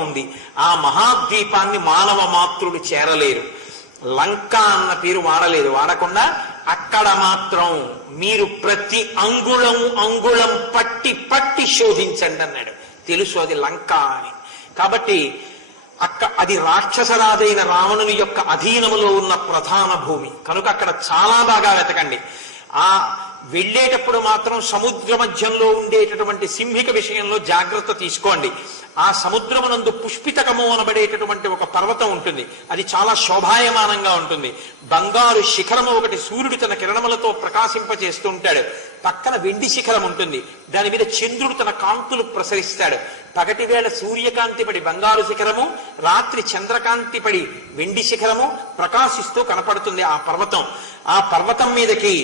ఉంది. ఆ మహాద్వీపాన్ని మానవ మాతృలు చేరలేరు. లంక అన్న పేరు వాడలేదు. వాడకుండా అక్కడ మాత్రం మీరు ప్రతి అంగుళం అంగుళం పట్టి పట్టి శోధించండి అన్నాడు. తెలుసు అది లంక అని. కాబట్టి అది రాక్షసరాజైన రావణుని యొక్క అధీనములో ఉన్న ప్రధాన భూమి కనుక అక్కడ చాలా బాగా వెతకండి. ఆ వెళ్ళేటప్పుడు మాత్రం సముద్ర మధ్యంలో ఉండేటటువంటి సింహిక విషయంలో జాగ్రత్త తీసుకోండి. ఆ సముద్రమునందు పుష్పితకము అనబడేటటువంటి ఒక పర్వతం ఉంటుంది. అది చాలా శోభాయమానంగా ఉంటుంది. బంగారు శిఖరము ఒకటి సూర్యుడు తన కిరణములతో ప్రకాశింపచేస్తూ ఉంటాడు. పక్కన వెండి శిఖరం ఉంటుంది. దాని మీద చంద్రుడు తన కాంతులు ప్రసరిస్తాడు. పగటి వేళ సూర్యకాంతి పడి బంగారు శిఖరము, రాత్రి చంద్రకాంతి పడి వెండి శిఖరము ప్రకాశిస్తూ కనపడుతుంది ఆ పర్వతం. ఆ పర్వతం మీదకి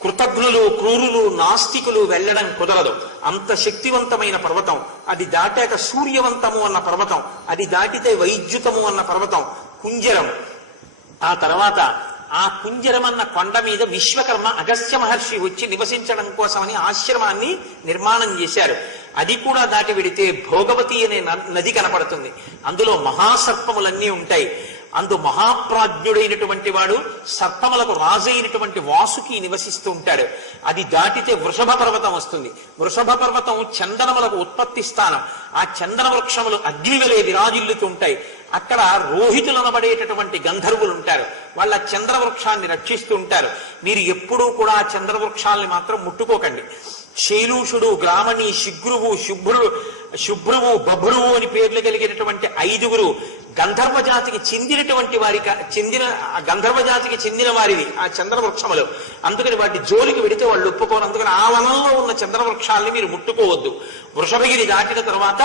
కృతజ్ఞులు, క్రూరులు, నాస్తికులు వెళ్ళడం కుదరదు. అంత శక్తివంతమైన పర్వతం. అది దాటాక సూర్యవంతము అన్న పర్వతం, అది దాటితే వైద్యుతము అన్న పర్వతం కుంజరం. ఆ తర్వాత ఆ కుంజరం అన్న కొండ మీద విశ్వకర్మ అగస్త్య మహర్షి వచ్చి నివసించడం కోసమని ఆశ్రమాన్ని నిర్మాణం చేశారు. అది కూడా దాటి వెడితే భోగవతి అనే నది కనపడుతుంది. అందులో మహాసర్పములన్నీ ఉంటాయి. అందు మహాప్రాజ్ఞుడైనటువంటి వాడు సర్పములకు రాజైనటువంటి వాసుకి నివసిస్తూ ఉంటాడు. అది దాటితే వృషభ పర్వతం వస్తుంది. వృషభ పర్వతం చందనములకు ఉత్పత్తి స్థానం. ఆ చందన వృక్షములు అగ్నివలే విరాజిల్లుతూ ఉంటాయి. అక్కడ రోహితులు అనబడేటటువంటి గంధర్వులు ఉంటారు. వాళ్ళ చంద్ర వృక్షాన్ని రక్షిస్తూ ఉంటారు. మీరు ఎప్పుడూ కూడా ఆ చంద్ర వృక్షాలని మాత్రం ముట్టుకోకండి. శైలూషుడు, గ్రామణి, శిగ్రువు, శుభ్రువు, బభ్రువు అని పేర్లు కలిగినటువంటి 5గురు గంధర్వ జాతికి చెందినటువంటి గంధర్వ జాతికి చెందిన వారివి ఆ చంద్రవృక్షములు. అందుకని వాటి జోలికి వెడితే వాళ్ళు ఒప్పుకోరు. అందుకని ఆ వనంలో ఉన్న చంద్రవృక్షాలని మీరు ముట్టుకోవద్దు. వృషభగిరి దాటిన తర్వాత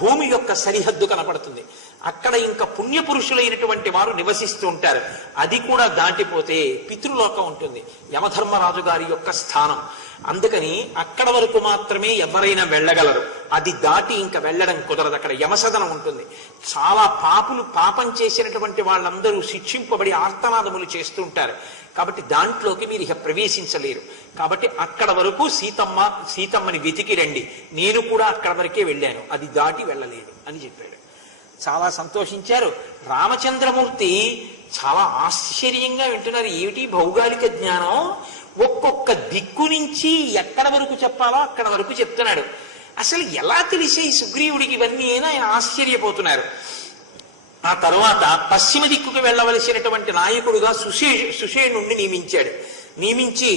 భూమి యొక్క సరిహద్దు కనపడుతుంది. అక్కడ ఇంకా పుణ్యపురుషులైనటువంటి వారు నివసిస్తూ ఉంటారు. అది కూడా దాటిపోతే పితృలోకం ఉంటుంది, యమధర్మరాజు గారి యొక్క స్థానం. అందుకని అక్కడ వరకు మాత్రమే ఎవరైనా వెళ్ళగలరు. అది దాటి ఇంకా వెళ్ళడం కుదరదు. అక్కడ యమసదనం ఉంటుంది. చాలా పాపం చేసినటువంటి వాళ్ళందరూ శిక్షింపబడి ఆర్తనాదములు చేస్తూ ఉంటారు. కాబట్టి దాంట్లోకి మీరు ఇక ప్రవేశించలేరు. కాబట్టి అక్కడ వరకు సీతమ్మని వెతికి రండి. నేను కూడా అక్కడ వరకే వెళ్ళాను, అది దాటి వెళ్ళలేదు అని చెప్పాడు. చాలా సంతోషించారు. రామచంద్రమూర్తి చాలా ఆశ్చర్యంగా వింటున్నారు. ఏమిటి భౌగోళిక జ్ఞానం! ఒక్కొక్క దిక్కు నుంచి ఎక్కడ వరకు చెప్పాలో అక్కడ వరకు చెప్తున్నాడు. అసలు ఎలా తెలిసే సుగ్రీవుడికి ఇవన్నీ అయినా ఆయన ఆశ్చర్యపోతున్నారు. ఆ తరువాత పశ్చిమ దిక్కుకు వెళ్ళవలసినటువంటి నాయకుడుగా సుషేణుణ్ణి నియమించి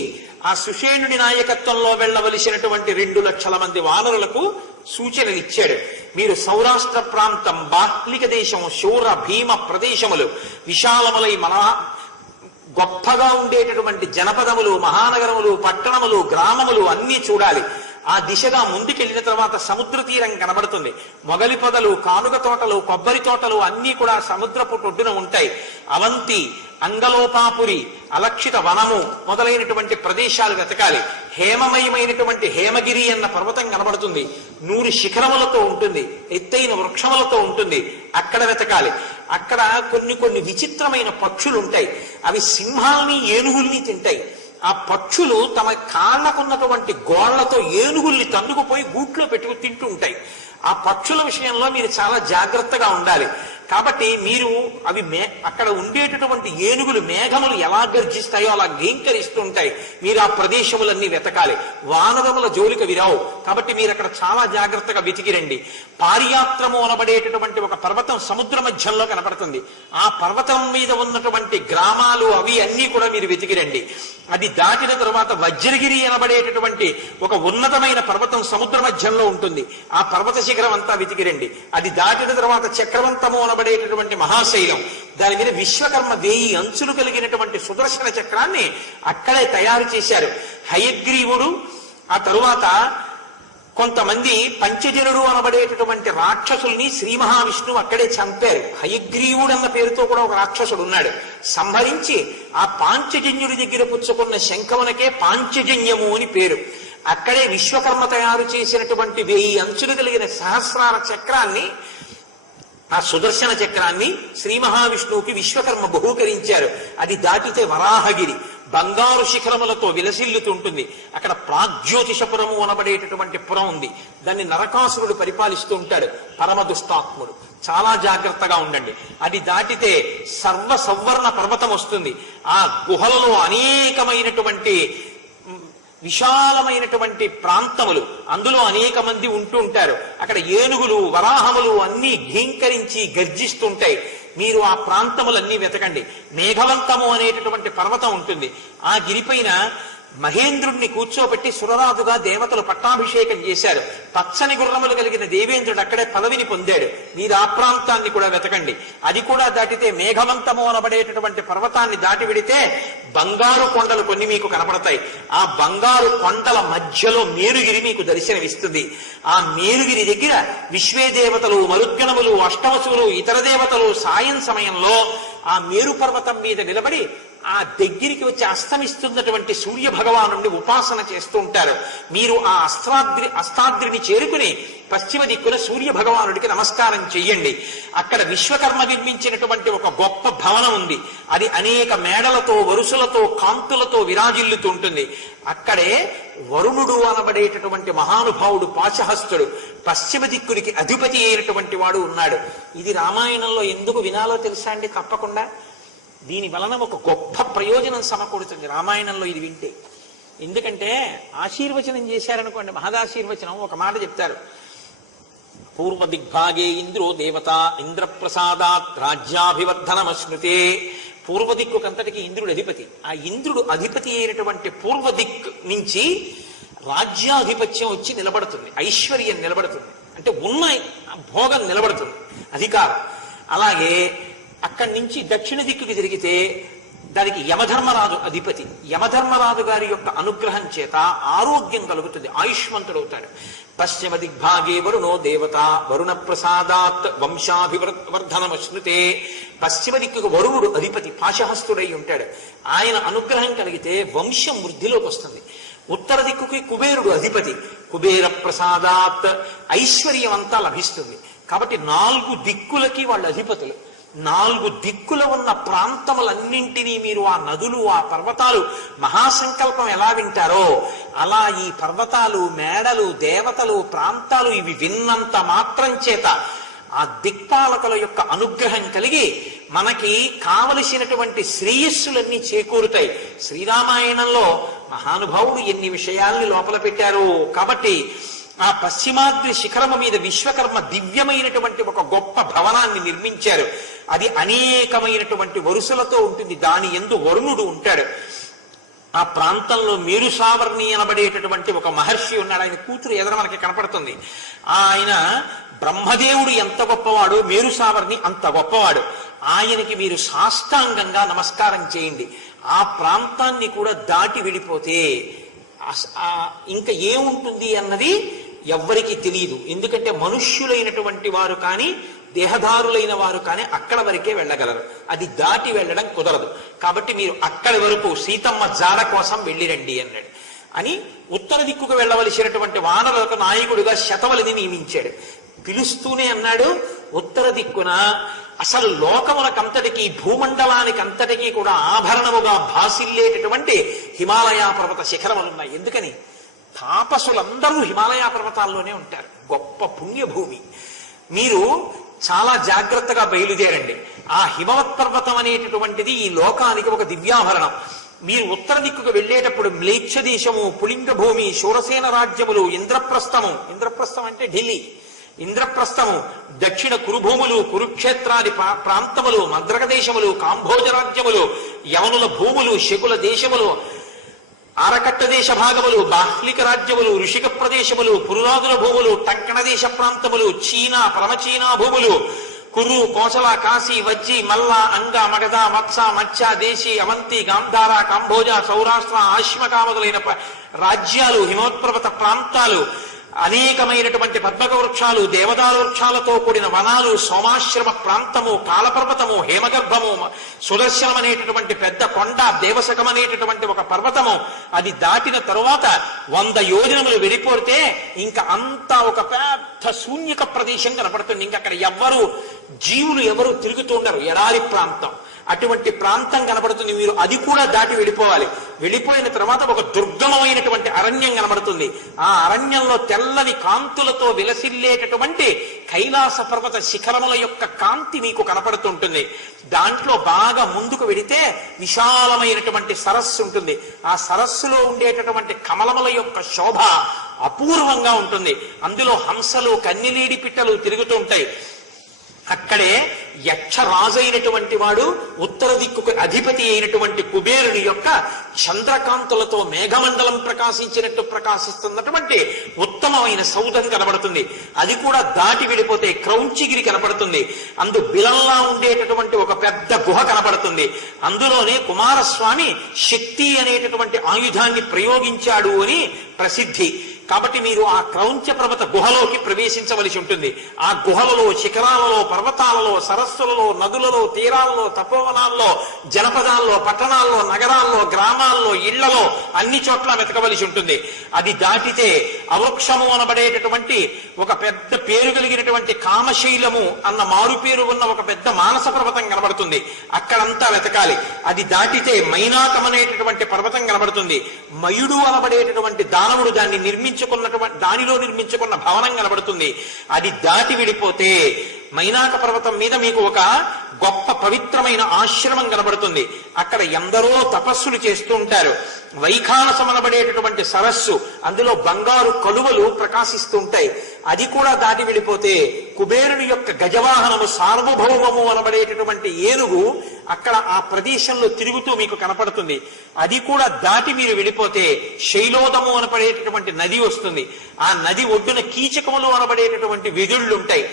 ఆ సుషేణుడి నాయకత్వంలో వెళ్ళవలసినటువంటి 2 లక్షల మంది వానరులకు సూచనలు ఇచ్చాడు. మీరు సౌరాష్ట్ర ప్రాంతం, బాహ్లిక దేశం, శూర భీమ ప్రదేశములు, విశాలములై గొప్పగా ఉండేటటువంటి జనపదములు, మహానగరములు, పట్టణములు, గ్రామములు అన్నీ చూడాలి. ఆ దిశగా ముందుకెళ్ళిన తర్వాత సముద్ర తీరం కనబడుతుంది. మొగలి పొదలు, కానుగ తోటలు, కొబ్బరి తోటలు అన్నీ కూడా సముద్రపు ఒడ్డున ఉంటాయి. అవంతి, అంగలోపాపురి, అలక్షిత వనము మొదలైనటువంటి ప్రదేశాలు వెతకాలి. హేమమయమైనటువంటి హేమగిరి అన్న పర్వతం కనబడుతుంది. 100 శిఖరములతో ఉంటుంది, ఎత్తైన వృక్షములతో ఉంటుంది. అక్కడ వెతకాలి. అక్కడ కొన్ని విచిత్రమైన పక్షులు ఉంటాయి. అవి సింహాల్ని, ఏనుగుల్ని తింటాయి. ఆ పక్షులు తమ కాళ్ళకున్నటువంటి గోళ్లతో ఏనుగుల్ని తన్నుకుపోయి గూట్లో పెట్టుకు తింటూ ఉంటాయి. ఆ పక్షుల విషయంలో మీరు చాలా జాగ్రత్తగా ఉండాలి. కాబట్టి మీరు అక్కడ ఉండేటటువంటి ఏనుగులు మేఘములు ఎలా గర్జిస్తాయో అలా గేంకరిస్తూ ఉంటాయి. మీరు ఆ ప్రదేశములన్నీ వెతకాలి. వానరముల జోలికి విరావు. కాబట్టి మీరు అక్కడ చాలా జాగ్రత్తగా వెతికిరండి. పారియాత్రము అనబడేటటువంటి ఒక పర్వతం సముద్ర మధ్యంలో కనపడుతుంది. ఆ పర్వతం మీద ఉన్నటువంటి గ్రామాలు అవి అన్నీ కూడా మీరు వెతికిరండి. అది దాటిన తరువాత వజ్రగిరి అనబడేటటువంటి ఒక ఉన్నతమైన పర్వతం సముద్ర మధ్యంలో ఉంటుంది. ఆ పర్వత శిఖరం అంతా వెతికిరండి. అది దాటిన తర్వాత చక్రవంతము అనబడేటటువంటి మహాశైలం, దాని మీద విశ్వకర్మ 1000 అంచులు కలిగినటువంటి సుదర్శన చక్రాన్ని అక్కడే తయారు చేశారు. హయగ్రీవుడు, ఆ తరువాత కొంతమంది పంచజనుడు అనబడేటటువంటి రాక్షసుల్ని శ్రీ మహావిష్ణువు అక్కడే చంపారు. హయగ్రీవుడు అన్న పేరుతో కూడా ఒక రాక్షసుడు ఉన్నాడు. సంహరించి ఆ పాంచజన్యుడి దగ్గర పుచ్చుకున్న శంఖమునకే పాంచజన్యము అని పేరు. అక్కడే విశ్వకర్మ తయారు చేసినటువంటి 1000 అంచులు కలిగిన సహస్రార చక్రాన్ని, ఆ సుదర్శన చక్రాన్ని శ్రీ మహావిష్ణువుకి విశ్వకర్మ బహూకరించారు. అది దాటితే వరాహగిరి. బంగారు శిఖరములతో విలసిల్లుతుంటుంది. అక్కడ ప్రాగ్జ్యోతిషపురము అనబడేటటువంటి పురం ఉంది. దాన్ని నరకాసురుడు పరిపాలిస్తూ ఉంటాడు, పరమ దుష్టాత్ముడు. చాలా జాగ్రత్తగా ఉండండి. అది దాటితే సర్వ సవర్ణ పర్వతం వస్తుంది. ఆ గుహలలో అనేకమైనటువంటి విశాలమైనటువంటి ప్రాంతములు, అందులో అనేక మంది ఉంటూ ఉంటారు. అక్కడ ఏనుగులు, వరాహములు అన్నీ ఘీంకరించి గర్జిస్తుంటాయి. మీరు ఆ ప్రాంతములన్నీ వెతకండి. మేఘవంతము అనేటటువంటి పర్వతం ఉంటుంది. ఆ గిరిపైన మహేంద్రుణ్ణి కూర్చోబెట్టి సురరాజుగా దేవతలు పట్టాభిషేకం చేశారు. పచ్చని గుర్రములు కలిగిన దేవేంద్రుడు అక్కడే పదవిని పొందాడు. మీరు ఆ ప్రాంతాన్ని కూడా వెతకండి. అది కూడా దాటితే మేఘవంతము అనబడేటటువంటి పర్వతాన్ని దాటి విడితే బంగారు కొండలు కొన్ని మీకు కనపడతాయి. ఆ బంగారు కొండల మధ్యలో మేరుగిరి మీకు దర్శనమిస్తుంది. ఆ మేరుగిరి దగ్గర విశ్వే దేవతలు, మరుద్గణములు, అష్టవసులు, ఇతర దేవతలు సాయం సమయంలో ఆ మేరు పర్వతం మీద నిలబడి ఆ దగ్గరికి వచ్చి అస్తమిస్తున్నటువంటి సూర్య భగవానుడిని ఉపాసన చేస్తూ ఉంటారు. మీరు ఆ అస్తాద్రిని చేరుకుని పశ్చిమ దిక్కున సూర్య భగవానుడికి నమస్కారం చెయ్యండి. అక్కడ విశ్వకర్మ నిర్మించినటువంటి ఒక గొప్ప భవనం ఉంది. అది అనేక మేడలతో, వరుసలతో, కాంతులతో విరాజిల్లుతూ ఉంటుంది. అక్కడే వరుణుడు అనబడేటటువంటి మహానుభావుడు, పాశహస్తుడు, పశ్చిమ దిక్కునికి అధిపతి అయినటువంటి వాడు ఉన్నాడు. ఇది రామాయణంలో ఎందుకు వినాలో తెలుసా అండి? తప్పకుండా దీని వలన ఒక గొప్ప ప్రయోజనం సమకూడుతుంది రామాయణంలో ఇది వింటే. ఎందుకంటే ఆశీర్వచనం చేశారనుకోండి, మహదాశీర్వచనం ఒక మాట చెప్తారు. పూర్వ దిగ్భాగే ఇంద్రో దేవత ఇంద్రప్రసాదాత్ రాజ్యాభివర్ధనమశ్నుతే. పూర్వ దిక్కుకంతటికి ఇంద్రుడు అధిపతి. ఆ ఇంద్రుడు అధిపతి అయినటువంటి పూర్వ దిక్ నుంచి రాజ్యాధిపత్యం వచ్చి నిలబడుతుంది, ఐశ్వర్యం నిలబడుతుంది, అంటే ఉన్న భోగం నిలబడుతుంది, అధికారం. అలాగే అక్కడి నుంచి దక్షిణ దిక్కుకి తిరిగితే దానికి యమధర్మరాజు అధిపతి. యమధర్మరాజు గారి యొక్క అనుగ్రహం చేత ఆరోగ్యం కలుగుతుంది, ఆయుష్మంతుడవుతాడు. పశ్చిమ దిగ్భాగే వరుణో దేవత వరుణ ప్రసాదాత్ వంశాభివర్ధనమశ్నుతే. పశ్చిమ దిక్కుకు వరుణుడు అధిపతి, పాశహస్తుడై ఉంటాడు. ఆయన అనుగ్రహం కలిగితే వంశం వృద్ధిలోకి వస్తుంది. ఉత్తర దిక్కుకి కుబేరుడు అధిపతి, కుబేర ప్రసాదాత్ ఐశ్వర్యం అంతా లభిస్తుంది. కాబట్టి 4 దిక్కులకి వాళ్ళు అధిపతులు. 4 దిక్కుల ఉన్న ప్రాంతములన్నింటినీ మీరు ఆ నదులు, ఆ పర్వతాలు మహాసంకల్పం ఎలా వింటారో అలా ఈ పర్వతాలు, మేడలు, దేవతలు, ప్రాంతాలు ఇవి విన్నంత మాత్రం చేత ఆ దిక్పాలకుల యొక్క అనుగ్రహం కలిగి మనకి కావలసినటువంటి శ్రేయస్సులన్నీ చేకూరుతాయి. శ్రీరామాయణంలో మహానుభావుడు ఎన్ని విషయాల్ని లోపల పెట్టారు. కాబట్టి ఆ పశ్చిమాద్రి శిఖరము మీద విశ్వకర్మ దివ్యమైనటువంటి ఒక గొప్ప భవనాన్ని నిర్మించారు. అది అనేకమైనటువంటి వరుసలతో ఉంటుంది. దాని యందు వరుణుడు ఉంటాడు. ఆ ప్రాంతంలో మేరుసావర్ణి అనబడేటటువంటి ఒక మహర్షి ఉన్నాడు. ఆయన కూతురు ఎదుర మనకి కనపడుతుంది. ఆయన బ్రహ్మదేవుడు ఎంత గొప్పవాడు, మేరుసావర్ణి అంత గొప్పవాడు. ఆయనకి మీరు సాష్టాంగంగా నమస్కారం చేయండి. ఆ ప్రాంతాన్ని కూడా దాటి వెళ్ళిపోతే ఇంకా ఏముంటుంది అన్నది ఎవ్వరికి తెలియదు. ఎందుకంటే మనుష్యులైనటువంటి వారు కానీ, దేహదారులైన వారు కానీ అక్కడ వరకే వెళ్ళగలరు. అది దాటి వెళ్ళడం కుదరదు. కాబట్టి మీరు అక్కడి వరకు సీతమ్మ జాడ కోసం వెళ్ళిరండి అన్నాడు. అని ఉత్తర దిక్కుకు వెళ్ళవలసినటువంటి వానరులకు నాయకుడిగా శతవలిని నియమించాడు. పిలుస్తూనే అన్నాడు, ఉత్తర దిక్కున అసలు లోకములకంతటికీ, భూమండలానికి అంతటికీ కూడా ఆభరణముగా భాసిల్లేటటువంటి హిమాలయ పర్వత శిఖరములున్నాయి. ఎందుకని? తాపసులందరూ హిమాలయ పర్వతాల్లోనే ఉంటారు. గొప్ప పుణ్యభూమి. మీరు చాలా జాగ్రత్తగా బయలుదేరండి. ఆ హిమవత్ పర్వతం అనేటటువంటిది ఈ లోకానికి ఒక దివ్యాభరణం. మీరు ఉత్తర దిక్కుకు వెళ్ళేటప్పుడు మ్లేచ్ఛ దేశము, పులింగ భూమి, శూరసేన రాజ్యములు, ఇంద్రప్రస్థము, ఇంద్రప్రస్థం అంటే ఢిల్లీ, ఇంద్రప్రస్థము, దక్షిణ కురుభూములు, కురుక్షేత్రాది ప్రాంతములు, మద్రక దేశములు, కాంభోజ రాజ్యములు, యవనుల భూములు, శకుల దేశములు, ఆరకట్ట దేశ భాగములు, బాహ్లిక రాజ్యములు, ఋషిక ప్రదేశములు, పురురాజుల భూములు, టంకణ దేశ ప్రాంతములు, చీనా, పరమచీనా భూములు, కురు, కోసల, కాశీ, వజ్జి, మల్ల, అంగ, మగధ, మత్స, మత్స్య, దేశీ, అవంతి, గాంధార, కాంభోజ, సౌరాష్ట్ర, ఆశ్మకామదులైన రాజ్యాలు, హిమోత్పర్వత ప్రాంతాలు, అనేకమైనటువంటి పద్మక వృక్షాలు, దేవదారు వృక్షాలతో కూడిన వనాలు, సోమాశ్రమ ప్రాంతము, కాలపర్వతము, హేమగర్భము, సుదర్శనం అనేటటువంటి పెద్ద కొండ, దేవశకం అనేటటువంటి ఒక పర్వతము. అది దాటిన తరువాత 100 యోజనములు వెళ్ళిపోతే ఇంకా అంతా ఒక పెద్ద శూన్యక ప్రదేశం కనపడుతుంది. ఇంకా అక్కడ జీవులు ఎవరు తిరుగుతుండరు. ఎడారి ప్రాంతం. అటువంటి ప్రాంతం కనబడుతుంది. మీరు అది కూడా దాటి వెళ్ళిపోవాలి. వెళ్ళిపోయిన తర్వాత ఒక దుర్గమమైనటువంటి అరణ్యం కనబడుతుంది. ఆ అరణ్యంలో తెల్లని కాంతులతో విలసిల్లేటటువంటి కైలాస పర్వత శిఖరముల యొక్క కాంతి మీకు కనపడుతుంటుంది. దాంట్లో బాగా ముందుకు వెడితే విశాలమైనటువంటి సరస్సు ఉంటుంది. ఆ సరస్సులో ఉండేటటువంటి కమలముల యొక్క శోభ అపూర్వంగా ఉంటుంది. అందులో హంసలు, కన్నెలీడి పిట్టలు తిరుగుతూ ఉంటాయి. అక్కడే యక్షరాజు అయినటువంటి వాడు, ఉత్తర దిక్కుకు అధిపతి అయినటువంటి కుబేరుని యొక్క చంద్రకాంతులతో మేఘమండలం ప్రకాశించినట్టు ప్రకాశిస్తున్నటువంటి ఉత్తమమైన సౌధం కనబడుతుంది. అది కూడా దాటి వెళ్ళిపోతే క్రౌంచిగిరి కనబడుతుంది. అందు బిలంలా ఉండేటటువంటి ఒక పెద్ద గుహ కనబడుతుంది. అందులోనే కుమారస్వామి శక్తి అనేటటువంటి ఆయుధాన్ని ప్రయోగించాడు అని ప్రసిద్ధి. కాబట్టి మీరు ఆ క్రౌంచ పర్వత గుహలోకి ప్రవేశించవలసి ఉంటుంది. ఆ గుహలలో, శిఖరాలలో, పర్వతాలలో, సరస్సులలో, నదులలో, తీరాల్లో, తపోవనాల్లో, జనపదాల్లో, పట్టణాల్లో, నగరాల్లో, గ్రామాల్లో, ఇళ్లలో అన్ని చోట్ల వెతకవలసి ఉంటుంది. అది దాటితే అవృక్షము అనబడేటటువంటి ఒక పెద్ద పేరు కలిగినటువంటి కామశైలము అన్న మారు పేరు ఉన్న ఒక పెద్ద మానస పర్వతం కనబడుతుంది. అక్కడంతా వెతకాలి. అది దాటితే మైనాకం అనేటటువంటి పర్వతం కనబడుతుంది. మయుడు అనబడేటటువంటి దానవుడు దానిలో నిర్మించుకున్న భవనం కనబడుతుంది. అది దాటి విడిపోతే మైనాక పర్వతం మీద మీకు ఒక గొప్ప పవిత్రమైన ఆశ్రమం కనబడుతుంది. అక్కడ ఎందరో తపస్సులు చేస్తూ ఉంటారు. వైఖానసం అనబడేటటువంటి సరస్సు, అందులో బంగారు కలువలు ప్రకాశిస్తూ ఉంటాయి. అది కూడా దాటి వెళ్ళిపోతే కుబేరుని యొక్క గజవాహనము సార్వభౌమము అనబడేటటువంటి ఏనుగు అక్కడ ఆ ప్రదేశంలో తిరుగుతూ మీకు కనపడుతుంది. అది కూడా దాటి మీరు వెళ్ళిపోతే శైలోదము అనబడేటటువంటి నది వస్తుంది. ఆ నది ఒడ్డున కీచకములు అనబడేటటువంటి వెదుళ్ళు ఉంటాయి.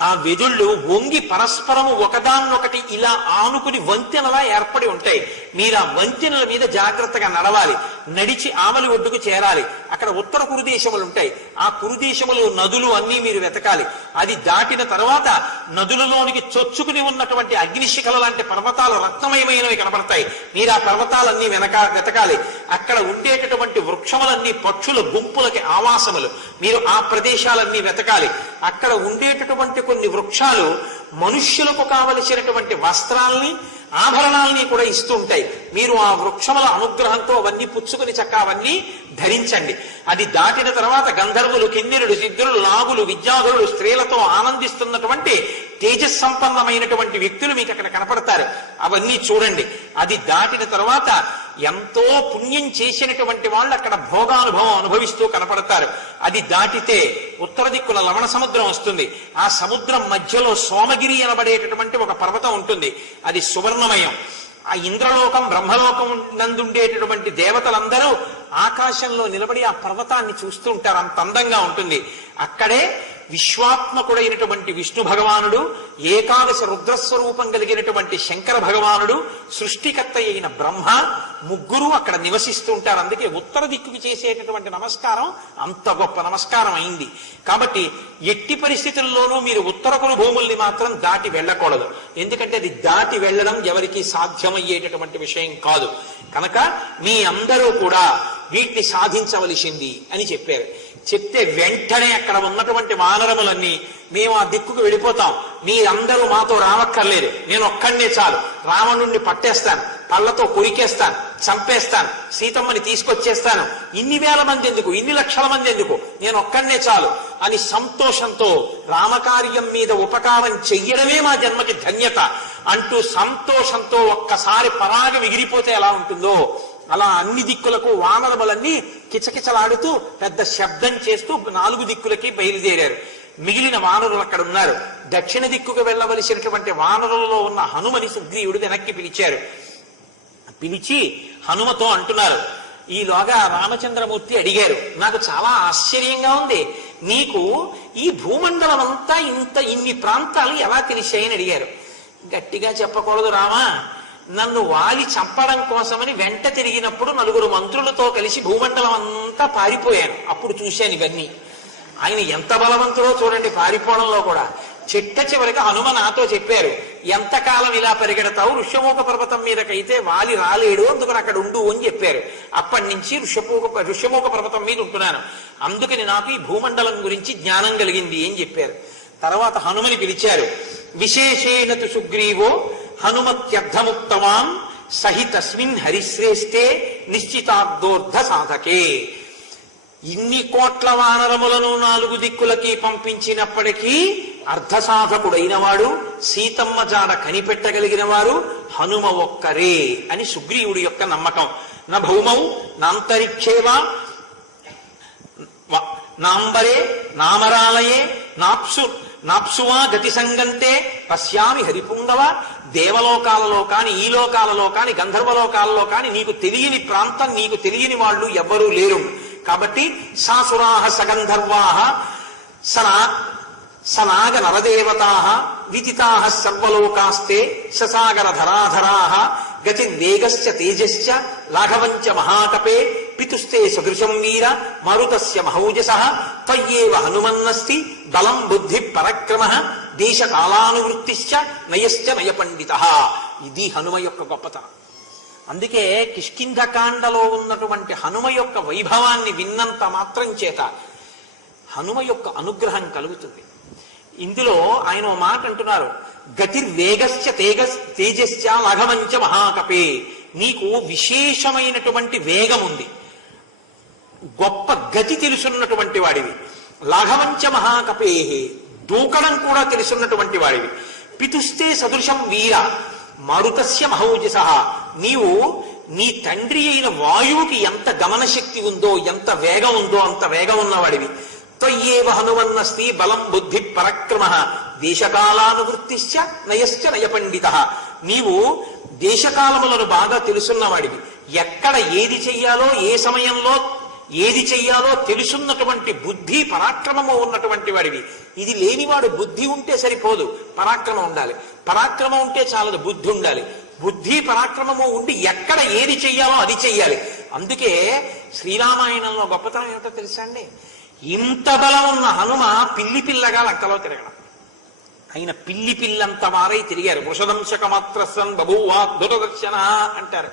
ఆ వెదుళ్ళు వంగి పరస్పరము ఒకదాన్నొకటి ఇలా ఆనుకుని వంతెనలా ఏర్పడి ఉంటాయి. మీరు ఆ వంతెనల మీద జాగ్రత్తగా నడవాలి. నడిచి ఆవలి ఒడ్డుకు చేరాలి. అక్కడ ఉత్తర కురుదేశములు ఉంటాయి. ఆ కురుదేశములు, నదులు అన్నీ మీరు వెతకాలి. అది దాటిన తర్వాత నదులలోనికి చొచ్చుకుని ఉన్నటువంటి అగ్నిశిఖల లాంటి పర్వతాలు రత్నమయమైనవి కనబడతాయి. మీరు ఆ పర్వతాలన్నీ వెతకాలి. అక్కడ ఉండేటటువంటి వృక్షములన్నీ పక్షుల గుంపులకి ఆవాసములు. మీరు ఆ ప్రదేశాలన్నీ వెతకాలి. అక్కడ ఉండేటటువంటి కొన్ని వృక్షాలు మనుష్యులకు కావలసినటువంటి వస్త్రాల్ని, ఆభరణాలని కూడా ఇస్తూ ఉంటాయి. మీరు ఆ వృక్షముల అనుగ్రహంతో అవన్నీ పుచ్చుకుని చక్క అవన్నీ ధరించండి. అది దాటిన తర్వాత గంధర్వులు, కిన్నెరుడు, సిద్ధులు, నాగులు, విద్యాధరులు, స్త్రీలతో ఆనందిస్తున్నటువంటి తేజస్సంపన్నమైనటువంటి వ్యక్తులు మీకు అక్కడ కనపడతారు. అవన్నీ చూడండి. అది దాటిన తర్వాత ఎంతో పుణ్యం చేసినటువంటి వాళ్ళు అక్కడ భోగానుభవం అనుభవిస్తూ కనపడతారు. అది దాటితే ఉత్తర దిక్కున లవణ సముద్రం వస్తుంది. ఆ సముద్రం మధ్యలో సోమగిరి అనబడేటటువంటి ఒక పర్వతం ఉంటుంది. అది సువర్ణమయం. ఆ ఇంద్రలోకం, బ్రహ్మలోకం నందుండేటటువంటి దేవతలందరూ ఆకాశంలో నిలబడి ఆ పర్వతాన్ని చూస్తూ ఉంటారు. అంత అందంగా ఉంటుంది. అక్కడే విశ్వాత్మకుడైనటువంటి విష్ణు భగవానుడు, ఏకాదశ రుద్రస్వరూపం కలిగినటువంటి శంకర భగవానుడు, సృష్టికర్త అయిన బ్రహ్మ, ముగ్గురు అక్కడ నివసిస్తూ ఉంటారు. అందుకే ఉత్తర దిక్కుకి చేసేటటువంటి నమస్కారం అంత గొప్ప నమస్కారం అయింది. కాబట్టి ఎట్టి పరిస్థితుల్లోనూ మీరు ఉత్తర కురు భూముల్ని మాత్రం దాటి వెళ్ళకూడదు. ఎందుకంటే అది దాటి వెళ్ళడం ఎవరికి సాధ్యమయ్యేటటువంటి విషయం కాదు. కనుక మీ అందరూ కూడా వీటిని సాధించవలసింది అని చెప్పారు. చెప్తే వెంటనే అక్కడ ఉన్నటువంటి వానరములన్నీ, మేము ఆ దిక్కుకు వెళ్ళిపోతాం, మీరందరూ మాతో రావక్కర్లేదు, నేను ఒక్కడనే చాలు, రావణుణ్ణి పట్టేస్తాను, పళ్ళతో కొరికేస్తాను, చంపేస్తాను, సీతమ్మని తీసుకొచ్చేస్తాను, ఇన్ని వేల మంది ఎందుకు, ఇన్ని లక్షల మంది ఎందుకు, నేను ఒక్కడనే చాలు అని సంతోషంతో రామకార్యం మీద ఉపకారం చెయ్యడమే మా జన్మకి ధన్యత అంటూ సంతోషంతో ఒక్కసారి పరాగ విగిరిపోతే ఎలా ఉంటుందో అలా అన్ని దిక్కులకు వానరములన్నీ కిచకిచలాడుతూ పెద్ద శబ్దం చేస్తూ 4 దిక్కులకి బయలుదేరారు. మిగిలిన వానరులు అక్కడ ఉన్నారు. దక్షిణ దిక్కుకు వెళ్ళవలసినటువంటి వానరులలో ఉన్న హనుమని సుగ్రీవుడు వెనక్కి పిలిచారు. పిలిచి హనుమతో అంటున్నారు, ఈలోగా రామచంద్రమూర్తి అడిగారు, నాకు చాలా ఆశ్చర్యంగా ఉంది, నీకు ఈ భూమండలం అంతా ఇన్ని ప్రాంతాలు ఎలా తెలిసాయని అడిగారు. గట్టిగా చెప్పకూడదు రామా, నన్ను వాలి చంపడం కోసమని వెంట తిరిగినప్పుడు 4 మంత్రులతో కలిసి భూమండలం అంతా పారిపోయాను, అప్పుడు చూశాను ఇవన్నీ. ఆయన ఎంత బలవంతుడో చూడండి పారిపోవడంలో కూడా. చిట్ట చివరికి హనుమ నాతో చెప్పారు, ఎంతకాలం ఇలా పరిగెడతావు, ఋష్యమూక పర్వతం మీదకైతే వాలి రాలేడు, అందుకని అక్కడ ఉండు అని చెప్పారు. అప్పటి నుంచి ఋష్యమూక పర్వతం మీద ఉంటున్నాను, అందుకని నాకు ఈ భూమండలం గురించి జ్ఞానం కలిగింది అని చెప్పారు. తర్వాత హనుమని పిలిచారు. విశేషేణ తు సుగ్రీవో హనుమత్యర్థముక్తవాన్ సహితస్మిన్ హరిశ్రేష్ఠే నిశ్చితార్థోర్ధ సాధకే. ఇన్ని కోట్ల వానరములను 4 దిక్కులకి పంపించినప్పటికీ అర్ధసాధకుడైన వాడు, సీతమ్మ జాడ కనిపెట్టగలిగిన వారు హనుమ ఒక్కరే అని సుగ్రీవుడి యొక్క నమ్మకం. నా భౌమౌ నాంతరిక్షేవా నాంబరే నామరాలయే నాప్సువా గతి సంగంతే పశ్యామి హరిపుంగవ. దేవలోకాలలో కాని, ఈ లోకాలలో కాని, గంధర్వలోకాలలో కాని నీకు తెలియని ప్రాంతం, నీకు తెలియని వాళ్ళు ఎవ్వరూ లేరు. కాబట్టి సాసురాహ సగంధర్వాహ సనాగ నరదేవతాః విదితాః సర్వలోకాస్తే ససాగర ధరాధరాః గతిర్వేగశ్చ తేజశ్చ లాఘవంచ మహాకపే పితుస్తే సదృశం వీర మరుతస్య మహౌజసః త్వయ్యేవ హనుమన్నస్తి బలం బుద్ధి పరక్రమః దేశకాలానువృత్తిశ్చ నయశ్చ నయపండితః. ఇది హనుమ యొక్క గొప్పతనం. అందుకే కిష్కింధకాండలో ఉన్నటువంటి హనుమ యొక్క వైభవాన్ని విన్నంత మాత్రం చేత హనుమ యొక్క అనుగ్రహం కలుగుతుంది. ఇందులో ఆయన ఓ మాట అంటున్నారు, గతిర్వేగశ్చ తేజశ్చ లఘవంచ మహాకపే. నీకు విశేషమైనటువంటి వేగం ఉంది, గొప్ప గతి తెలుసున్నటువంటి వాడివి. లాఘవంచ మహాకపే, దూకడం కూడా తెలుసున్నటువంటి వాడివి. పితుస్తే సదృశం వీర మరుతస్య మహౌజసః, నీవు నీ తండ్రి అయిన వాయువుకి ఎంత గమనశక్తి ఉందో, ఎంత వేగం ఉందో అంత వేగం ఉన్నవాడివి. త్వయ్యేవ హనుమన్నస్తి బలం బుద్ధి పరక్రమః దేశకాలానువృత్తిశ్చ నయశ్చ నయపండితః. నీవు దేశకాలములను బాగా తెలుసున్నవాడివి. ఎక్కడ ఏది చెయ్యాలో, ఏ సమయంలో ఏది చెయ్యాలో తెలుసున్నటువంటి బుద్ధి పరాక్రమము ఉన్నటువంటి వాడివి. ఇది లేనివాడు బుద్ధి ఉంటే సరిపోదు, పరాక్రమం ఉండాలి. పరాక్రమం ఉంటే చాలదు, బుద్ధి ఉండాలి. బుద్ధి పరాక్రమము ఉండి ఎక్కడ ఏది చెయ్యాలో అది చెయ్యాలి. అందుకే శ్రీరామాయణంలో గొప్పతనం ఏమిటో తెలుసా అండి? ఇంత బలం ఉన్న హనుమ పిల్లి పిల్లగా లంకలో తిరగడం. ఆయన పిల్లి పిల్లంత వారై తిరిగారు. వృషదంశక మాత్రసన్ బభూవా దురదర్శన అంటారు.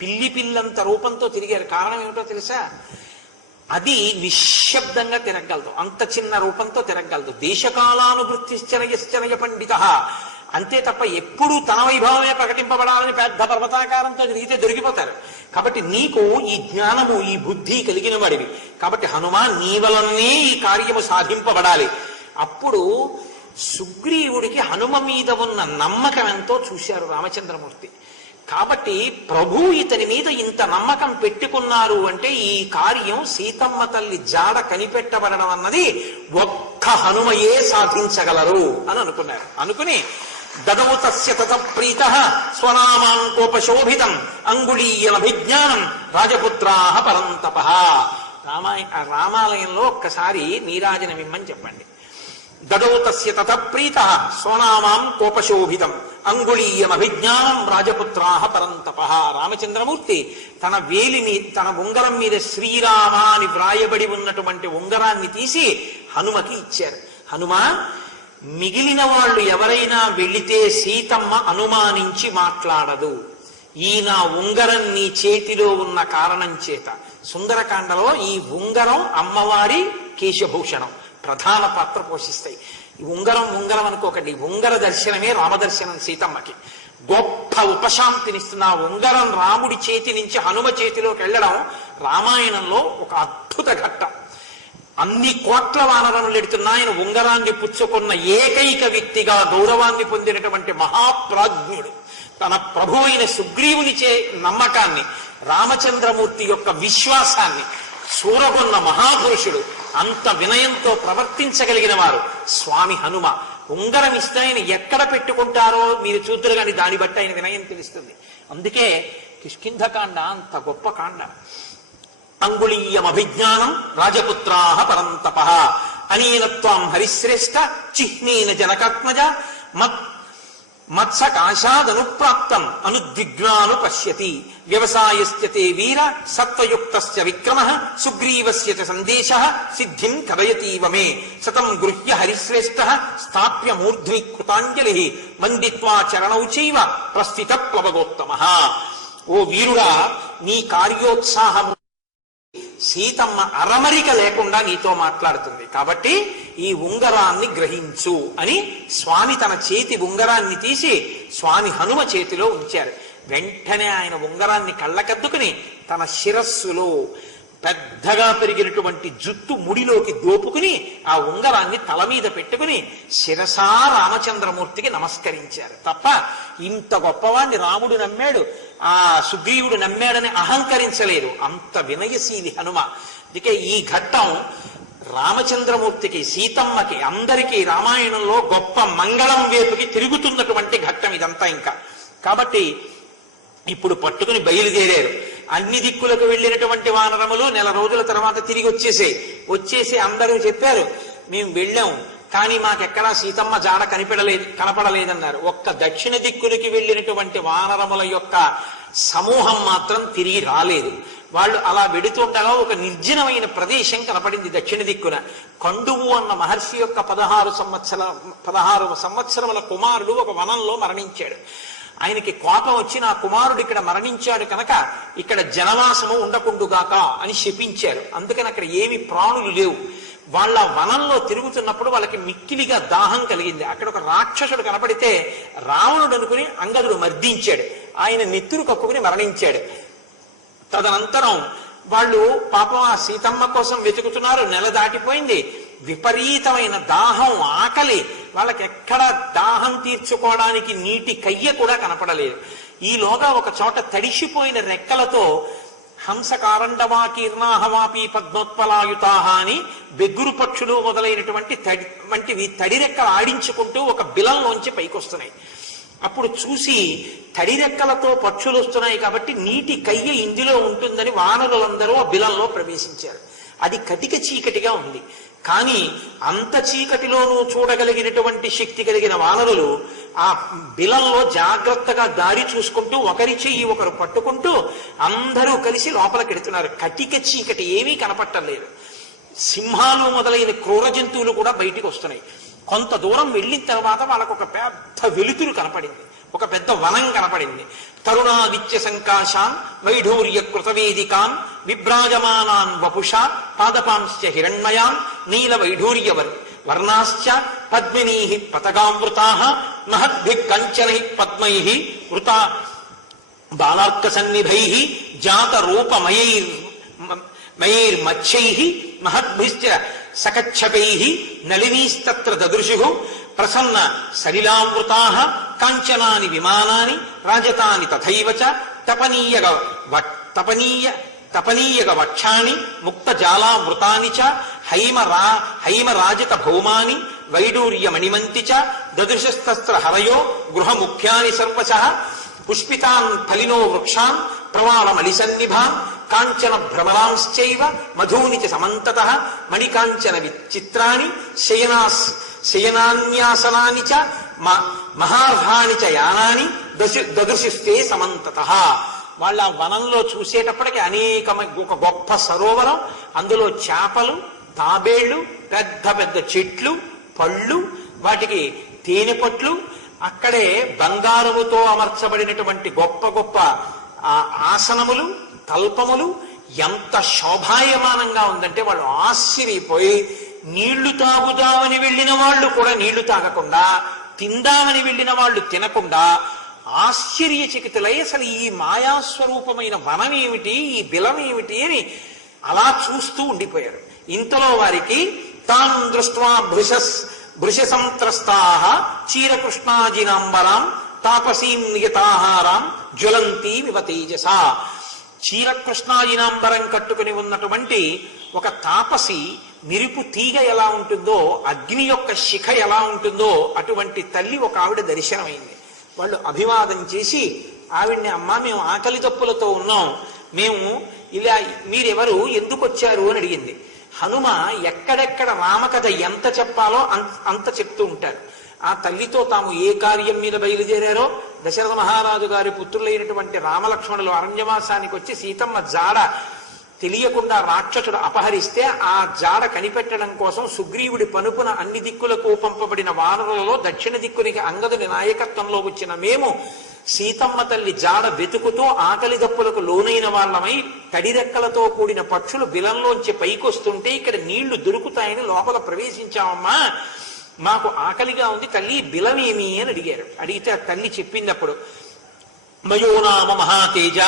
పిల్లి పిల్లంత రూపంతో తిరిగారు. కారణం ఏమిటో తెలుసా? అది నిశ్శబ్దంగా తిరగలదు, అంత చిన్న రూపంతో తిరగలదు. దేశకాలానువృత్తిశ్చనయ పండిత, అంతే తప్ప ఎప్పుడూ తన వైభవమే ప్రకటింపబడాలని పెద్ద పర్వతాకారంతో తిరిగితే దొరికిపోతారు. కాబట్టి నీకు ఈ జ్ఞానము, ఈ బుద్ధి కలిగిన వాడివి. కాబట్టి హనుమా నీ వలనే ఈ కార్యము సాధింపబడాలి. అప్పుడు సుగ్రీవుడికి హనుమ మీద ఉన్న నమ్మకం ఎంతో చూశారు రామచంద్రమూర్తి. కాబట్టి ప్రభు ఇతని మీద ఇంత నమ్మకం పెట్టుకున్నారు అంటే ఈ కార్యం సీతమ్మ తల్లి జాడ కనిపెట్టబడడం అన్నది ఒక్క హనుమయే సాధించగలరు అని అనుకున్నారు. అనుకుని దదౌ తస్య తత ప్రీతః స్వనామాంకోపశోభితం అంగుళీయనభిజ్ఞానం రాజపుత్రాః పరంతపః. రామాలయంలో ఒక్కసారి నీరాజనం ఇమ్మని చెప్పండి. దదౌ తస్య తత ప్రీతః స్వనామాం కోపశోభితం అంగుళీయమభిజ్ఞానం రాజపుత్రాః పరంతపః. రామచంద్రమూర్తి తన వేలిని, తన ఉంగరం మీద శ్రీరామ అని వ్రాయబడి ఉన్నటువంటి ఉంగరాన్ని తీసి హనుమకి ఇచ్చారు. హనుమా, మిగిలిన వాళ్ళు ఎవరైనా వెళితే సీతమ్మ అనుమానించి మాట్లాడదు. ఈ నా ఉంగరం నీ చేతిలో ఉన్న కారణం చేత. సుందరకాండలో ఈ ఉంగరం అమ్మవారి కేశభూషణం ప్రధాన పాత్ర పోషిస్తాయి. ఈ ఉంగరం అనుకోకండి, ఉంగర దర్శనమే రామదర్శనం సీతమ్మకి. గొప్ప ఉపశాంతినిస్తున్న ఆ ఉంగరం రాముడి చేతి నుంచి హనుమ చేతిలోకి వెళ్ళడం రామాయణంలో ఒక అద్భుత ఘట్టం. అన్ని కోట్ల వానరములు ఎడుతున్నా ఆయన ఉంగరాన్ని పుచ్చుకున్న ఏకైక వ్యక్తిగా గౌరవాన్ని పొందినటువంటి మహాప్రాజ్ఞుడు. తన ప్రభు అయిన సుగ్రీవుని నమ్మకాన్ని, రామచంద్రమూర్తి యొక్క విశ్వాసాన్ని చూరగొన్న మహాపురుషుడు. అంత వినయంతో ప్రవర్తించగలిగిన వారు స్వామి హనుమ. ఉంగరం ఇస్తే ఆయన ఎక్కడ పెట్టుకుంటారో మీరు చూద్దరు, కానీ దాన్ని బట్టి ఆయన వినయం తెలుస్తుంది. అందుకే కిష్కింధకాండ అంత గొప్ప కాండ. అంగుళీయమభిజ్ఞానం రాజపుత్రాః పరంతపః అనేన త్వాం హరిశ్రేష్ఠ చిహ్నేన జనకాత్మజ మత్సకాశాదనుప్రాప్తం అనుద్విగ్నాను పశ్యతి వ్యవసాయస్య తే వీర సత్వయుక్తస్య విక్రమః సుగ్రీవస్య చ సందేశః సిద్ధిం కథయతీవ మే సతం గృహ్య హరిశ్రేష్ఠః స్థాప్య మూర్ధ్ని కృతాంజలిః వందిత్వా చరణౌ చైవ ప్రస్థిత ప్లవగోత్తమః. ఓ వీరుడా, నీ కార్యోత్సాహము సీతమ్మ అరమరిక లేకుండా నీతో మాట్లాడుతుంది. కాబట్టి ఈ ఉంగరాన్ని గ్రహించు అని స్వామి తన చేతి ఉంగరాన్ని తీసి స్వామి హనుమ చేతిలో ఉంచారు. వెంటనే ఆయన ఉంగరాన్ని కళ్ళకద్దుకుని తన శిరస్సులో పెద్దగా పెరిగినటువంటి జుత్తు ముడిలోకి దోపుకుని ఆ ఉంగరాన్ని తల మీద పెట్టుకుని శిరసా రామచంద్రమూర్తికి నమస్కరించారు. తప్ప ఇంత గొప్పవాణ్ణి రాముడు నమ్మాడు, ఆ సుగ్రీవుడు నమ్మాడని అహంకరించలేదు. అంత వినయశీలి హనుమ. అందుకే ఈ ఘట్టం రామచంద్రమూర్తికి, సీతమ్మకి, అందరికీ రామాయణంలో గొప్ప మంగళం వైపుకి తిరుగుతున్నటువంటి ఘట్టం ఇదంతా. ఇంకా కాబట్టి ఇప్పుడు పట్టుకుని బయలుదేరారు. అన్ని దిక్కులకు వెళ్ళినటువంటి వానరములు నెల రోజుల తర్వాత తిరిగి వచ్చేసి అందరూ చెప్పారు, మేము వెళ్ళాం కానీ మాకెక్కడా సీతమ్మ జాడ కనపడలేదన్నారు. ఒక్క దక్షిణ దిక్కులకి వెళ్ళినటువంటి వానరముల యొక్క సమూహం మాత్రం తిరిగి రాలేదు. వాళ్ళు అలా వెడుతుండగా ఒక నిర్జనమైన ప్రదేశం కనపడింది దక్షిణ దిక్కున. కండువు అన్న మహర్షి యొక్క 16 సంవత్సరముల కుమారుడు ఒక వనంలో మరణించాడు. ఆయనకి కోపం వచ్చి నా కుమారుడు ఇక్కడ మరణించాడు కనుక ఇక్కడ జనవాసము ఉండకుండుగాక అని శపించారు. అందుకని అక్కడ ఏమి ప్రాణులు లేవు. వాళ్ళ వనంలో తిరుగుతున్నప్పుడు వాళ్ళకి మిక్కిలిగా దాహం కలిగింది. అక్కడ ఒక రాక్షసుడు కనపడితే రావణుడు అనుకుని అంగదుడు మర్దించాడు. ఆయన నెత్తురు కప్పుకుని మరణించాడు. తదనంతరం వాళ్ళు పాపం ఆ సీతమ్మ కోసం వెతుకుతున్నారు. నెల దాటిపోయింది. విపరీతమైన దాహం, ఆకలి. వాళ్ళకి ఎక్కడ దాహం తీర్చుకోవడానికి నీటి కయ్య కూడా కనపడలేదు. ఈలోగా ఒక చోట తడిసిపోయిన రెక్కలతో హంసకారండవాకీర్ణాహవాపి పద్మోత్పలాయుతాహ అని బెగ్గురు పక్షులు మొదలైనటువంటి వంటివి తడిరెక్కలు ఆడించుకుంటూ ఒక బిలంలోంచి పైకొస్తున్నాయి. అప్పుడు చూసి తడిరెక్కలతో పక్షులు వస్తున్నాయి కాబట్టి నీటి కయ్య ఇందులో ఉంటుందని వానరులందరూ ఆ బిలంలో ప్రవేశించారు. అది కటిక చీకటిగా ఉంది. కానీ అంత చీకటిలోనూ చూడగలిగినటువంటి శక్తి కలిగిన వానరులు ఆ బిలంలో జాగ్రత్తగా దారి చూసుకుంటూ ఒకరి చెయ్యి ఒకరు పట్టుకుంటూ అందరూ కలిసి లోపలికెడుతున్నారు. కటిక చీకటి ఏమీ కనపట్టలేదు. సింహాలు మొదలైన క్రూర జంతువులు కూడా బయటికి వస్తున్నాయి. కొంత దూరం వెళ్ళిన తర్వాత వాళ్ళకు ఒక పెద్ద వెలుతురు కనపడింది. ఒక పెద్ద వనం కనపడింది. తరుణాదిత్య సంకాశాన్ వైఢూర్య కృతవేదికాన్ విభ్రాజమానాన్ వపుషా పాదపాంశ్చ హిరణ్మయాన్ నీల వైఢూర్య వర్ణాశ్చ పద్మినీః పతగామృతాః మహద్భిః కంచనైః పద్మైః వృతా బాలార్క సన్నిభైః జాత రూపమయైర్మచ్చైః మహద్భిశ్చ సకచ్చపైః నళినీస్తత్ర దదృశుః ప్రసన్న సలిలామృతాః కాంచనాని విమానాని రాజతాని తథైవ చ తపనీయగ వక్షాణి ముక్తజాలామృతాని చ హైమరాజిత భౌమాని వైడూర్యమణిమంతి చ దదృశస్తస్త్ర హరయో గృహముఖ్యాని సర్వశః పుష్పితాన్ ఫలినో వృక్షాన్ ప్రవాళమలిసన్నిభాన్ కాంచన భ్రమరాంశ్చైవ మధూని చ సమంతతః మణికాంచన విచిత్రాణి శయనాన్యాసనాని చ మహార్హాని చ యానాని దదృశిస్తే సమంతతః. వాళ్ళ వనంలో చూసేటప్పటికి ఒక గొప్ప సరోవరం, అందులో చేపలు, తాబేళ్లు, పెద్ద పెద్ద చెట్లు, పళ్ళు, వాటికి తేనె పట్లు, అక్కడే బంగారముతో అమర్చబడినటువంటి గొప్ప గొప్ప ఆసనములు, తల్పములు. ఎంత శోభాయమానంగా ఉందంటే వాళ్ళు ఆశ్చర్యపోయి నీళ్లు తాగుదామని వెళ్ళిన వాళ్ళు కూడా నీళ్లు తాగకుండా, తిందామని వెళ్ళిన వాళ్ళు తినకుండా ఆశ్చర్యచకితులై అసలు ఈ మాయాస్వరూపమైన వనం ఏమిటి, ఈ బిలం ఏమిటి అని అలా చూస్తూ ఉండిపోయారు. ఇంతలో వారికి తాన్ దృష్ట్వా భృశ సంత్రస్తాః చీరకృష్ణాజినాంబరాం తాపసీం నియతాహారాం జ్వలంతీ వివ తేజసా. చీరకృష్ణాజినాంబరం కట్టుకుని ఉన్నటువంటి ఒక తాపసి నిరుపు తీగ ఎలా ఉంటుందో, అగ్ని యొక్క శిఖ ఎలా ఉంటుందో అటువంటి తల్లి ఒక ఆవిడ దర్శనమైంది. వాళ్ళు అభివాదం చేసి ఆవిడ్ని, అమ్మ మేము ఆకలి తప్పులతో ఉన్నాం, మేము ఇలా మీరెవరు, ఎందుకు వచ్చారు అని అడిగింది. హనుమ ఎక్కడెక్కడ రామకథ ఎంత చెప్పాలో అంత చెప్తూ ఉంటారు. ఆ తల్లితో తాము ఏ కార్యం మీద బయలుదేరారో, దశరథ మహారాజు గారి పుత్రులైనటువంటి రామలక్ష్మణులు అరణ్యవాసానికి వచ్చి సీతమ్మ జాడ తెలియకుండా రాక్షసుడు అపహరిస్తే ఆ జాడ కనిపెట్టడం కోసం సుగ్రీవుడి పనుపున అన్ని దిక్కులకు పంపబడిన వానరులలో దక్షిణ దిక్కునికి అంగదుని నాయకత్వంలో వచ్చిన మేము సీతమ్మ తల్లి జాడ వెతుకుతూ ఆకలి దప్పులకు లోనైన వాళ్ళమై తడిరెక్కలతో కూడిన పక్షులు బిలంలోంచి పైకొస్తుంటే ఇక్కడ నీళ్లు దొరుకుతాయని లోపల ప్రవేశించామమ్మా, మాకు ఆకలిగా ఉంది తల్లి, బిలమేమి అని అడిగారు. అడిగితే ఆ తల్లి చెప్పింది అప్పుడు, మయోనామ మహాతేజ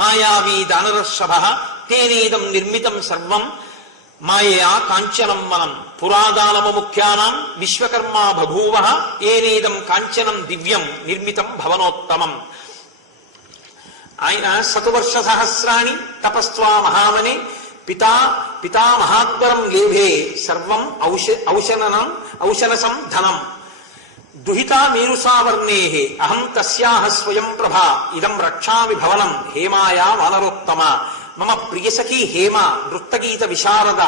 మాయావీ దానరసభ తేనేదం నిర్మితం సర్వం మాయా కాంచనం మనం పురాదానమ ముఖ్యానాం విశ్వకర్మ బభూవ ఏనేదం కాంచనం దివ్యం నిర్మితం భవనోత్తమం. ఆయన శతవర్ష సహస్రాణి తపస్వా మహామనే పితా మహాత్వరం లేభే సర్వం ఔషనసం ధనం దుహితా మేరుసావర్ణే అహం తస్యాహ స్వయం ప్రభా ఇదం రక్షామి భవనం హేమాయా వానరోత్తమ మమ ప్రియసఖీ హేమ నృత్తగీత విశారద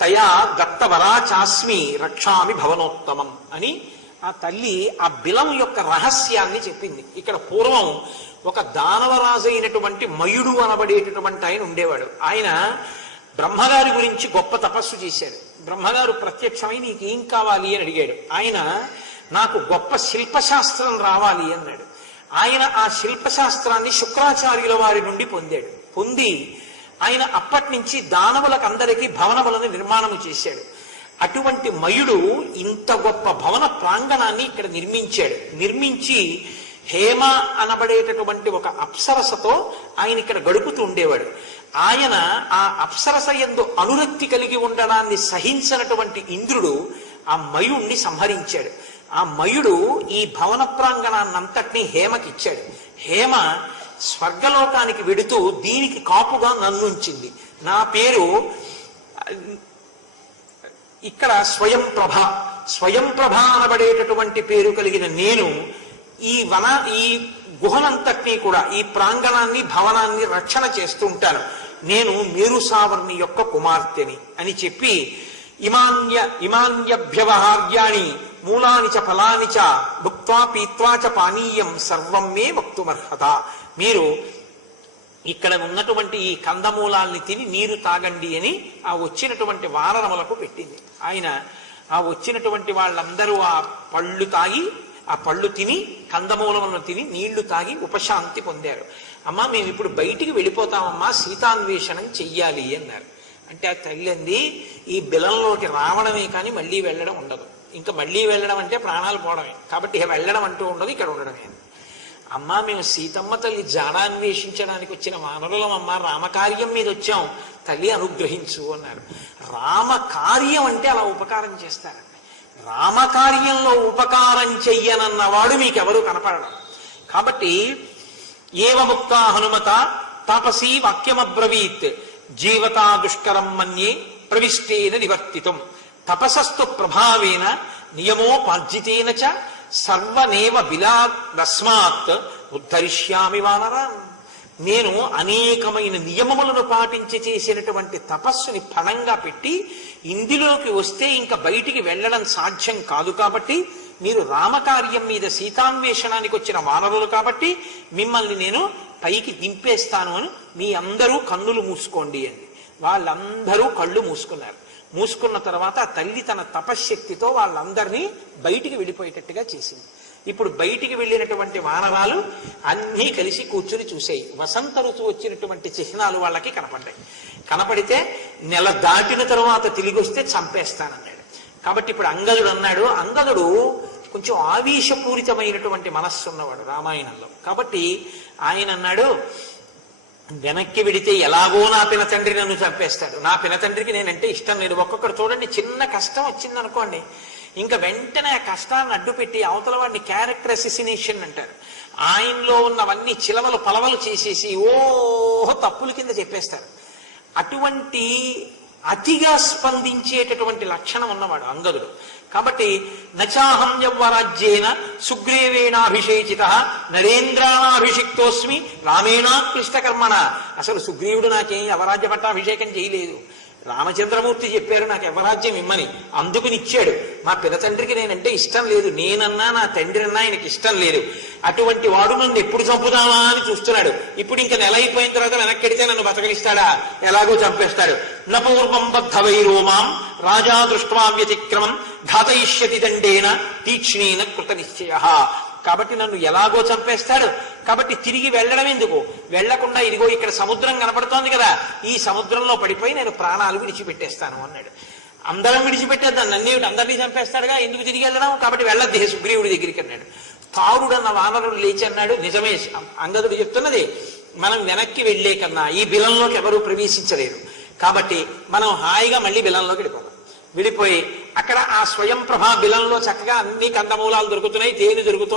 తయా దత్తవరా చాస్మి రక్షామి భవనోత్తమం అని ఆ తల్లి ఆ బిలం యొక్క రహస్యాన్ని చెప్పింది. ఇక్కడ పూర్వం ఒక దానవరాజు అయినటువంటి మయుడు అనబడేటటువంటి ఆయన ఉండేవాడు. ఆయన బ్రహ్మగారి గురించి గొప్ప తపస్సు చేశాడు. బ్రహ్మగారు ప్రత్యక్షమై నీకేం కావాలి అని అడిగాడు. ఆయన నాకు గొప్ప శిల్పశాస్త్రం రావాలి అన్నాడు. ఆయన ఆ శిల్పశాస్త్రాన్ని శుక్రాచార్యుల వారి నుండి పొందాడు. పొంది ఆయన అప్పటి నుంచి దానవులకందరికీ భవనములను నిర్మాణము చేశాడు. అటువంటి మయుడు ఇంత గొప్ప భవన ప్రాంగణాన్ని ఇక్కడ నిర్మించాడు. నిర్మించి హేమ అనబడేటటువంటి ఒక అప్సరసతో ఆయన ఇక్కడ గడుపుతూ ఉండేవాడు. ఆయన ఆ అప్సరస యందు అనురక్తి కలిగి ఉండడాన్ని సహించినటువంటి ఇంద్రుడు ఆ మయుణ్ణి సంహరించాడు. ఆ మయుడు ఈ భవన ప్రాంగణాన్నంతటినీ హేమకిచ్చాడు. హేమ స్వర్గలోకానికి వెడుతూ దీనికి కాపుగా నన్నుంచింది. నా పేరు ఇక్కడ స్వయం ప్రభ అనబడేటటువంటి పేరు కలిగిన నేను ఈ గుహనంతటినీ కూడా ఈ ప్రాంగణాన్ని భవనాన్ని రక్షణ చేస్తూ ఉంటాను. నేను మేరుసావర్ణి యొక్క కుమార్తెని అని చెప్పి ఇమాన్యభ్యవహార్యాణి మూలాని చ ఫలాని చ భుక్త్వా పీత్వా చ పానీయం సర్వం మే వక్తుమర్హత. మీరు ఇక్కడ ఉన్నటువంటి ఈ కందమూలాల్ని తిని నీరు తాగండి అని ఆ వచ్చినటువంటి వానరములకు పెట్టింది. ఆయన ఆ వచ్చినటువంటి వాళ్ళందరూ ఆ పళ్ళు తిని కందమూలములను తిని నీళ్లు తాగి ఉపశాంతి పొందారు. అమ్మా మేము ఇప్పుడు బయటికి వెళ్ళిపోతామమ్మా, సీతాన్వేషణం చెయ్యాలి అన్నారు. అంటే ఆ తల్లి అంది, ఈ బిలంలోకి రావడమే కానీ మళ్ళీ వెళ్ళడం ఉండదు. ఇంకా మళ్ళీ వెళ్ళడం అంటే ప్రాణాలు పోవడమే, కాబట్టి వెళ్ళడం అంటూ ఉండదు, ఇక్కడ ఉండడమే. అమ్మా మేము సీతమ్మ తల్లి జాడాన్వేషించడానికి వచ్చిన వానరులం అమ్మా, రామకార్యం మీద వచ్చాం, తల్లి అనుగ్రహించు అన్నారు. రామకార్యం అంటే అలా ఉపకారం చేస్తారండి. రామకార్యంలో ఉపకారం చెయ్యనన్నవాడు మీకెవరు కనపడడం. కాబట్టి ఏవముక్త హనుమత తాపసీ వాక్యమబ్రవీత్ జీవతా దుష్కరం మన్యే ప్రవిష్టేన నివర్తితం తపసస్తు ప్రభావేన నియమోపార్జితేన చ సర్వనేవ బిలాదస్మాత్ ఉద్ధరిష్యామి వానరాన్. నేను అనేకమైన నియమములను పాటించి చేసినటువంటి తపస్సుని ఫలంగా పెట్టి ఇందులోకి వస్తే ఇంకా బయటికి వెళ్ళడం సాధ్యం కాదు. కాబట్టి మీరు రామకార్యం మీద సీతాన్వేషణానికి వచ్చిన వానరులు కాబట్టి మిమ్మల్ని నేను పైకి దింపేస్తాను అని మీ అందరూ కన్నులు మూసుకోండి అని. వాళ్ళందరూ కళ్ళు మూసుకున్నారు. మూసుకున్న తర్వాత తల్లి తన తపశ్శక్తితో వాళ్ళందరినీ బయటికి వెళ్ళిపోయేటట్టుగా చేసింది. ఇప్పుడు బయటికి వెళ్ళినటువంటి వానరాలు అన్నీ కలిసి కూర్చుని చూసాయి. వసంత ఋతువు వచ్చినటువంటి చిహ్నాలు వాళ్ళకి కనపడ్డాయి. కనపడితే నెల దాటిన తరువాత తిరిగి వస్తే చంపేస్తానన్నాడు. కాబట్టి ఇప్పుడు అంగదుడు అన్నాడు. అంగదుడు కొంచెం ఆవేశపూరితమైనటువంటి మనస్సు ఉన్నవాడు రామాయణంలో. కాబట్టి ఆయన అన్నాడు, వెనక్కి వెడితే ఎలాగో నా పినతండ్రి నన్ను చంపేస్తాడు, నా పినతండ్రికి నేనంటే ఇష్టం లేదు. ఒక్కొక్కరు చూడండి, చిన్న కష్టం వచ్చిందనుకోండి, ఇంకా వెంటనే ఆ కష్టాన్ని అడ్డుపెట్టి అవతల వాడిని క్యారెక్టర్ అసిసినేషన్ అంటారు. ఆయనలో ఉన్నవన్నీ చిలవలు పలవలు చేసేసి తప్పుల కింద చెప్పేస్తారు. అటువంటి అతిగా స్పందించేటటువంటి లక్షణం ఉన్నవాడు అంగదుడు. కాబట్టి నచాహం యవ్వరాజ్యేన సుగ్రీవేణాభిషేచిత నరేంద్రాణాభిషిక్తోస్మి రామేణా క్లిష్టకర్మణ. అసలు సుగ్రీవుడు నాకేం యవరాజ్య పట్టాభిషేకం చేయలేదు. రామచంద్రమూర్తి చెప్పారు నాకు యవరాజ్యం ఇమ్మని, అందుకునిచ్చాడు. మా పినతండ్రికి నేనంటే ఇష్టం లేదు, నేనన్నా నా తండ్రి అన్నా ఆయనకి ఇష్టం లేదు. అటువంటి వాడు నన్ను ఎప్పుడు చంపుదామా అని చూస్తున్నాడు. ఇప్పుడు ఇంకా నెల అయిపోయిన తర్వాత వెనక్కెడితే నన్ను బతకలిస్తాడా? ఎలాగో చంపేస్తాడు. నపూర్వం బద్ధవైరోమాం రాజా దృష్ట్వా వ్యతిక్రమం ఘాతయిష్యతి దండేన తీక్ష్ణేన కృత నిశ్చయ. కాబట్టి నన్ను ఎలాగో చంపేస్తాడు, కాబట్టి తిరిగి వెళ్ళడం ఎందుకు, వెళ్లకుండా ఇదిగో ఇక్కడ సముద్రం కనపడుతోంది కదా, ఈ సముద్రంలో పడిపోయి నేను ప్రాణాలు విడిచిపెట్టేస్తాను అన్నాడు. అందరం విడిచిపెట్టేద్దాం, నన్నేమిటి అందరినీ చంపేస్తాడుగా, ఎందుకు తిరిగి వెళ్ళడం, కాబట్టి వెళ్ళద్దే సుగ్రీవుడి దగ్గరికి అన్నాడు. తారుడన్న వానరుడు లేచి అన్నాడు, నిజమే అంగదుడు చెప్తున్నది, మనం వెనక్కి వెళ్లే కన్నా ఈ బిలంలోకి ఎవరూ ప్రవేశించలేరు, కాబట్టి మనం హాయిగా మళ్ళీ బిలంలోకి వెళ్ళిపోయి అక్కడ ఆ స్వయం ప్రభా బిలంలో చక్కగా అన్ని కందమూలాలు దొరుకుతున్నాయి, తేనె దొరుకుతుంది.